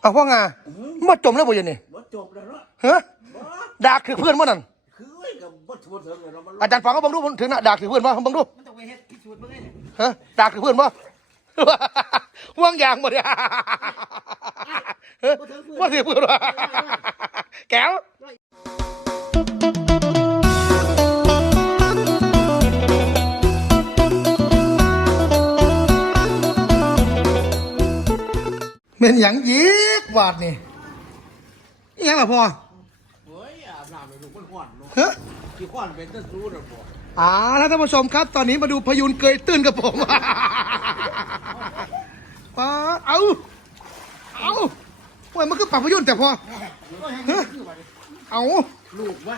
เอาพ่อไงมาจมแล้วบ่ยันนี่บ่จบแล้วเนาะเฮ้ยบ่ดากถือเพื่อนมั้นั่นคือไอ้กับบ่ทั่วถึงเลยเนาะมันอาจารย์ฟังก็บังดูผมถึงน่ะดากถือเพื่อนบ่บังดูมันต้องไปเฮ็ดพิสูจน์มาเลยเนี่ยฮะดากถือเพื่อนบ่ห่วงยางหมดเนี่ยเฮ้ยว่าถือเพื่อนบ่แก้ว เป็นหยังยีกบาดนี่อิหยังล่ะพ่อเฮ้ยอาบน้ำไปลูกมันฮ้อนเนาะเฮ้ยที่ฮ้อนเป็นตะสู้น่ะบ่อ่าแล้วท่านผู้ชมครับ ตอนนี้มาดูพยูนเกยตื้นกับผมป๊าดเอาเอาโอ้ยมันคือปากพยูนแต่พอเฮ้ยเอาลูกวะ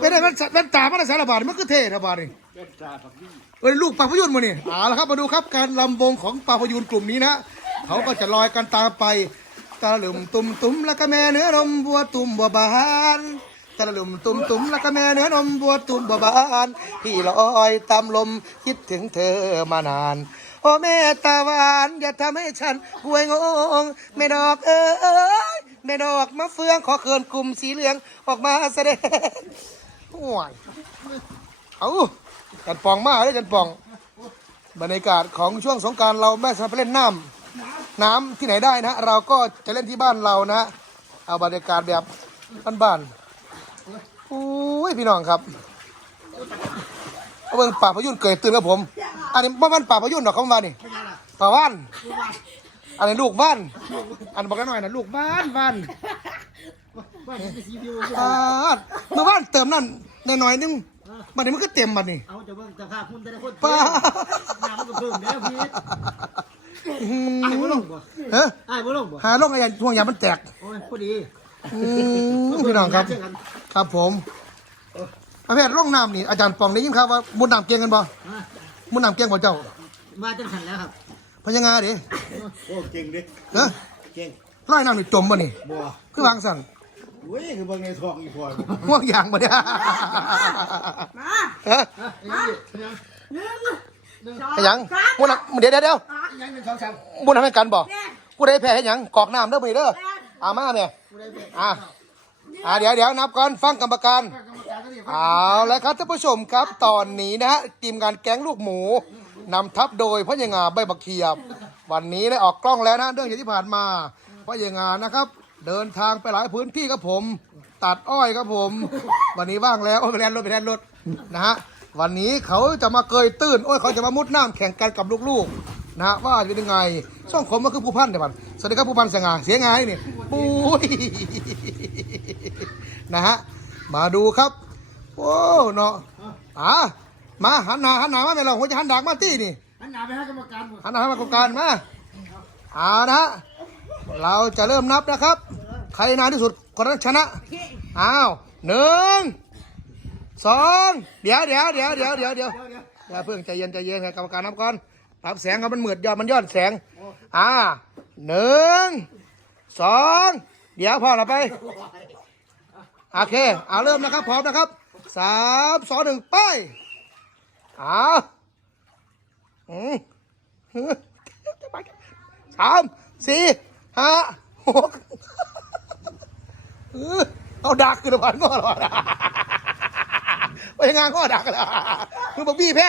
ไปได้แว่นแว่นตามาได้สารบาทมันคือเท่ระบาทนี่เป็นตาปักนี่เอ้ยลูกปากพยูนมานี่เอาละครับมาดูครับการลำวงของปากพยูนกลุ่มนี้นะเขาก็จะลอยกันตามไปตาหลุมตุ่มตุ่มแล้วก็แม่เนื้อนมบัวตุ่มบัวบานตาหลุมตุ่มตุ่มแล้วก็แม่เนื้อนมบัวตุ่มบัวบานพี่ลอยตามลมคิดถึงเธอมานานโอ้แม่ตาหวานอย่าทำให้ฉันหวยงงแม่ดอกเอ้ยแม่ดอกมะเฟืองขอเคินกลุ่มสีเหลืองออกมาแสดง โอ้ยเอากันปองมากเลยกันปอง บรรยากาศของช่วงสงการเราไม่สามารถไปเล่นน้ำน้ำที่ไหนได้นะ เราก็จะเล่นที่บ้านเรานะ เอาบรรยากาศแบบบ้านๆอุ้ยพี่น้องครับเอาเบิ่งป่าพยุนเกิดตื่นกับผม อันนี้บ้านป่าพยุนดอกคำว่านี่ป่าว่านอันนี้ลูกบ้านอันบอกกันหน่อยนะลูกบ้านบ้าน บ้านจะซีพิวอ่าเมื่อบ้านเติมนั่นหน่อยๆนึงบัดนี้มันก็เต็มบัดนี้เอาจะเบิ่งจะพาคุณแต่ละคนป้าน้ำมันก็เพิ่มเด้อพี่อืมไอ้บ่ลงบ่เฮ้ยไอ้บ่ลงบ่หาลงอะไรช่วงยามันแตกโอ้ยพอดีอืมพี่น้องครับ ครับผมประเภทร่องน้ำนี่อาจารย์ปองได้ยินครับว่ามุดน้ำเก่งกันบ่อะมุดน้ำเก่งบ่เจ้า มาจังหันแล้วครับพญางาดิโอ้เก่งเด้เฮ้ยเก่งลอยน้ำนี่จมบ่นี่บ่คือวางสั่น เว้ยคือเบิ่งในท้องอีพอยห่วงยางบ่เนี่ยเฮ้ยไอ้หยังมุดน้ำเดี๋ยวเดี๋ยวเดี๋ยวยังเป็นสองสามมุดน้ำให้กันบ่กูได้แพ้ให้หยังกอกน้ำเด้อมื้อนี้เด้อเอามาแม่อะอะเดี๋ยวเดี๋ยวนับก่อนฟังกรรมการกรรมการก็นี่เอาแล้วครับท่านผู้ชมครับตอนนี้นะฮะทีมงานแก๊งลูกหมูนำทัพโดยพ่อยังงาใบบักเขียบ วันนี้ได้ออกกล้องแล้วนะเรื่องที่ผ่านมาพ่อยังงานะครับ เดินทางไปหลายพื้นที่ครับผม ตัดอ้อยครับผม วันนี้ว่างแล้วโอ้ยไปแลนรถไปแลนรถนะฮะวันนี้เขาจะมาเกยตื้นโอ้ยเขาจะมามุดน้ำแข่งกันกับลูกๆนะฮะว่าจะเป็นยังไงช่องผมก็คือผู้พันเดี๋ยวก่อนสวัสดีครับผู้พันเสียงาเสียงานี่ปุ้ยนะฮะมาดูครับโอ้เนาะอะมาหันหน้าหันหน้ามาไม่เราหัวจะหันดากมาตี้นี่อันหนาไปใหากรรมการหันหน้ามาโครงการมาอ่านะฮะเราจะเริ่มนับนะครับ ใครนานที่สุดคนนั้นชนะ อ้าวหนึ่งสองเดี๋ยวเดี๋ยวเดี๋ยวเดี๋ยวเดี๋ยวเดี๋ยวอย่าเพิ่งใจเย็นใจเย็นให้กรรมการนับก่อนรับแสงครับมันเหมือดยอดมันยอดแสง อ่าหนึ่งสองเดี๋ยวพอเราไป โอเค เอาเริ่มนะครับ พร้อมนะครับสามสองหนึ่งไปเอาอืมสามสี่ห้าหก เออเอาดักขึ้นมาผ่านง้อหรอไปงานง้อดักแล้วมึงบอกบี้แพ้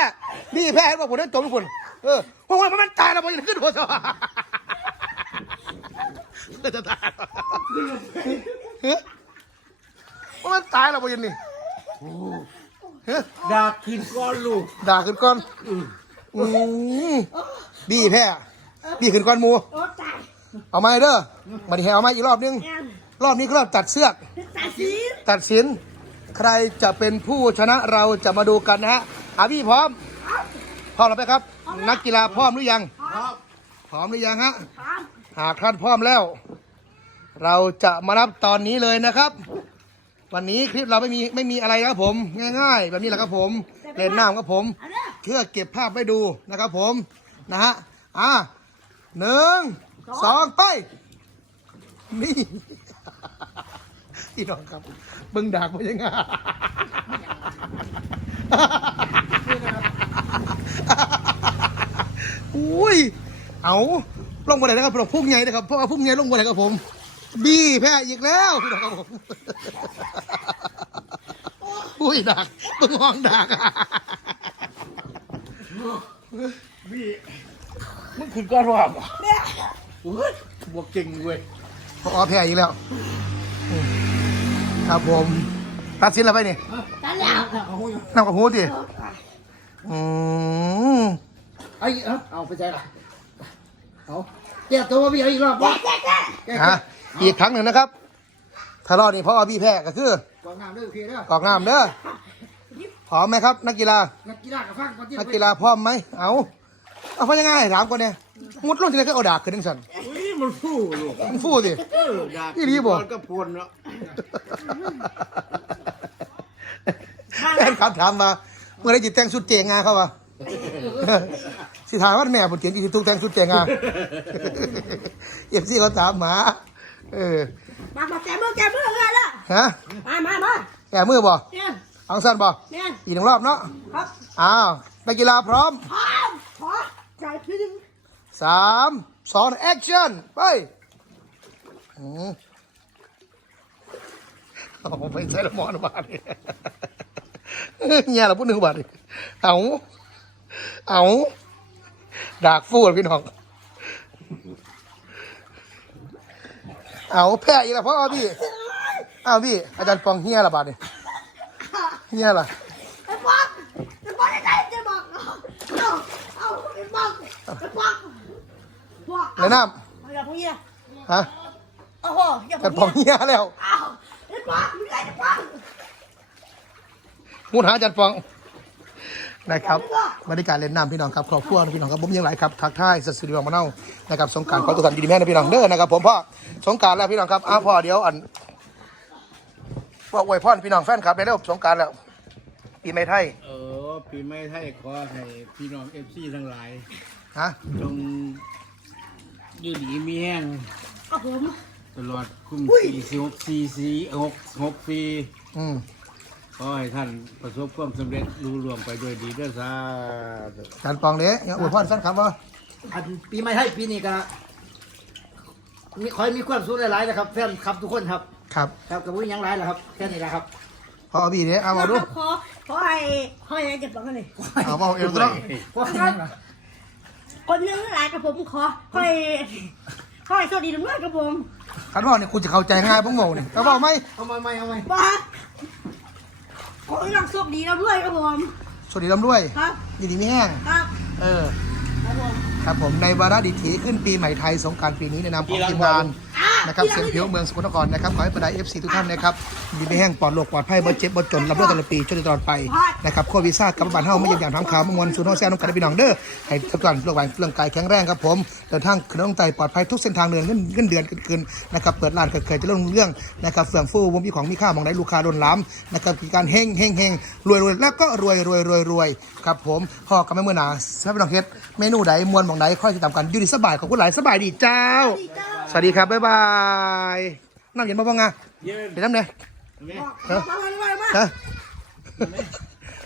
บี้แพ้บอกผมนั่นจมทุกคนเออเพราะว่ามันตายแล้วมันจะขึ้นหัวซะจะตายเฮ้ยว่ามันตายแล้วบ่ยันนี่เฮ้ยดากขึ้นก้อนลูกด่าขึ้นก่อนอืมบี้แพ้บี้ขึ้นก่อนหมูเอามาเด้อมาดิให้เอามาอีกรอบนึง รอบนี้ก็รอบตัดเสือกตัดสิน ใครจะเป็นผู้ชนะเราจะมาดูกันนะฮะอาพี่พร้อมพร้อมแล้วไหมครับ นักกีฬาพร้อมหรือยังครับพร้อมหรือยังฮะหากท่านพร้อมแล้ว เราจะมานับตอนนี้เลยนะครับ วันนี้คลิปเราไม่มีไม่มีอะไรนะครับผม ง่าย ๆ แบบนี้แหละครับผมเล่นน้ำครับผมเพื่อเก็บภาพไว้ดูนะครับผมนะฮะอะหนึ่งสองไปนี่ พี่น้องครับเบึงดากมายังไงอุ้ย เอาลงบนไหนนะครับพี่น้องพุ่งใหญ่นะครับเพราะว่าพุ่งใหญ่ลงบนไหนครับผม บี้แพ้อีกแล้วพี่น้องครับผมอุ้ยดักตึงห้องดักมึงขึ้นก้อนว่าบ่โอ้ยบวกเก่งเว้ยพอแพ้อีกแล้วอืม ครับผมตัดสินแล้วไปนี่ตันแล้วเอาหูอยู่น้ำกับหูดิอืมไอ้เอาเอาไปใจละเอาเจ็บตัวพี่เอาอีกรอบบ่แก้ฮะอีกครั้งหนึ่งนะครับถ้ารอดนี่เพราะว่าบี้แพ้ก็คือกองน้ำด้วยโอเคเด้อกอกน้ำเด้อพร้อมไหมครับนักกีฬา นักกีฬากับฟังก่อนที่นักกีฬาพร้อมไหมเอาเอาเพราะยังไงถามก่อนเนี่ยมุดลงทีไรก็เอาดากขึ้นทั้งสันอุ้ยมันฟู่ลูกมันฟูสิเออดาบอีหลีบ่ก็พลเนาะ แฟนครับถามมาเมื่อไรจิตแต่งชุดเจงาเขาวะสิถามว่าแม่ผมเขียนกี่ทุกแต่งชุดเจงาเอฟซีเขาถามหมาเออมามาแกมือแกมือเลยล่ะฮะมามามาแกมือบ่เนี่ยเอาสั้นบ่เนี่ยอีกหนึ่งรอบเนาะครับอ้าวนักกีฬาพร้อมพร้อมขอใจพี่ดึงสามสองแอคชั่นไปอืม เอาไปใส่ละหมอนบาทนี่เนี่ยเราพูดหนึ่งบาทนี่เอาเอาดากฟูดพี่น้อง เอาแพ้อีกแล้วเพราะเอาพี่เอาพี่ อาจารย์ปองเฮียละบาทนี่เฮียละไอ้ปอกไอ้ปอกไอ้ใจจะบอกเอาเอาไอ้ปอกไอ้ปอกปอกในน้อย่าพูดเยอะำฮะโอ้โหอย่าอาจารย์ปพูองดเยอะเฮียแล้ว ม่ได้ไอ้ปอกมูดหาอาจารย์ปองนะครับบรรยากาศเล่นน้ำพี่น้องครับครอบครัวพี่น้องครับผมยังหลายครับทักทายสัตว์สิริวังมะเน่านะครับสงกรารขอตัวกันอยู่ดีแม่นะพี่น้องเด้อนะครับผมพ่อสงกรารแล้วพี่น้องครับอ้าวพ่อเดี๋ยวอันว่าอวยพรพี่น้องแฟนครับในเรื่องสงกรารแล้วปีใหม่ไทยเออปีใหม่ไทยขอให้พี่น้องเอฟซีทั้งหลายฮะจงอยืดดีมีแห้งเอาผม ตลอดคุ้มปีสิหกสี่สี่หกหกปีอืมขอให้ท่านประสบความสำเร็จรุ่งเรืองไปด้วยดีด้วยสาธุอาจารย์ปองเด้อยังอวยพรแฟนครับว่าอันปีใหม่ให้ปีนี้ก็มีขอให้มีความสุขหลายๆนะครับแฟนคลับทุกคนครับ ครับครับกับวุ้ยยังหลายแหละครับแค่นี้แหละครับพ่อเอาบีเด้อเอามาดูขอขอให้ขอให้จะบอกกันเลยเอามาเอาเอวตัวเนาะเพราะว่ายังล่ะคนนึงหลายกับผมขอขอให้ขอให้สวัสดีทุกท่านกับผม คันว่าเนี่ยคุณจะเข้าใจง่ายพวกโง่เนี่ยเอาเปล่าไหมเอามาไหมเอาไหมบ้าขอให้เราโชคดีเราด้วยครับผมสวัสดีลำด้วยครับยินดีไม่แห้งครับเออครับผมครับผม ในวาระดิถีขึ้นปีใหม่ไทยสงกรารปีนี้ในนามของทีมงาน นะครับเสียงเพียวเมืองสกลนครนะครับขอให้บรรดาเอฟซีทุกท่านนะครับยินดีไม่แห้งปลอดโรคปลอดภัยบ่เจ็บบ่จนรับรู้ตลอดปีจนตลอดไปนะครับโควิดซ่ากลับบ้านเฮาไม่ยังอย่างทำข่าวมงวนซูโนแซนน้องกันพี่น้องเด้อให้ทุกท่านรื่องวันเรื่องกายแข็งแรงครับผมเดินทางขึ้นต้องไตปลอดภัยทุกเส้นทางเดินเงินเงินเดือนเกินนะครับเปิดร้านเคยจะเรื่องเรื่องนะครับเฟื่องฟูวงมีของมีค่ามองไหนลูกค้าล้นล้ำนะครับการเฮงเฮงเฮงรวยรวยแล้วก็รวยรวยรวยรวยครับผมพ่อกับแม่เมื่อหนาทรัพย์พี่น้องเฮ็ดเมนูใดมวลมองไหนค่อยติดตามกันอยู่ดีสบายขอบคุณหลายสบายดีเจ้า สวัสดีครับ บ๊ายบายน้ำเย็นมาบ้างไงเย็นเดี๋ยวน้ำเนี่ยแม่มามามามามาฮะ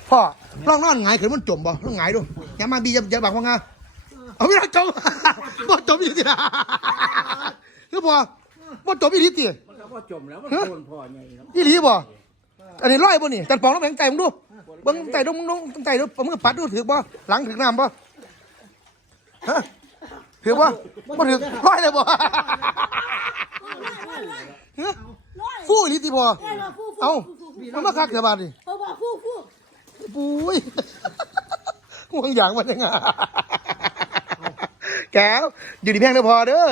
พ่อลองนอนหงายขึ้นมันจมบ่ลองหงายดูอย่ามาบีอย่าอย่าบังว่าไงเอาไม่ได้จมบ่จมอีกทีนะคือบ่บ่จมอีกทีมันก็พอจมแล้วมันโดนพ่อไงเนาะอีหลีบ่อันนี้ร้อยบ่นี่ตันปองแล้วแบ่งใจมึงดูเบิ่งใจดูมึงดูใจดูเอามือปัดดูถือบ่หลังถือน้ำบ่ฮะ ถือบ่บ่ถือร้อยเลยบ่ฮะฟูอีหลีติบ่เอ้ามันมาคักเถอะบาดนี่เอาบอกฟู่ฟู่ปุ้ยห่วงอย่างมันยังไงแก้วอยู่ดีแพงเด้อพอเด้อ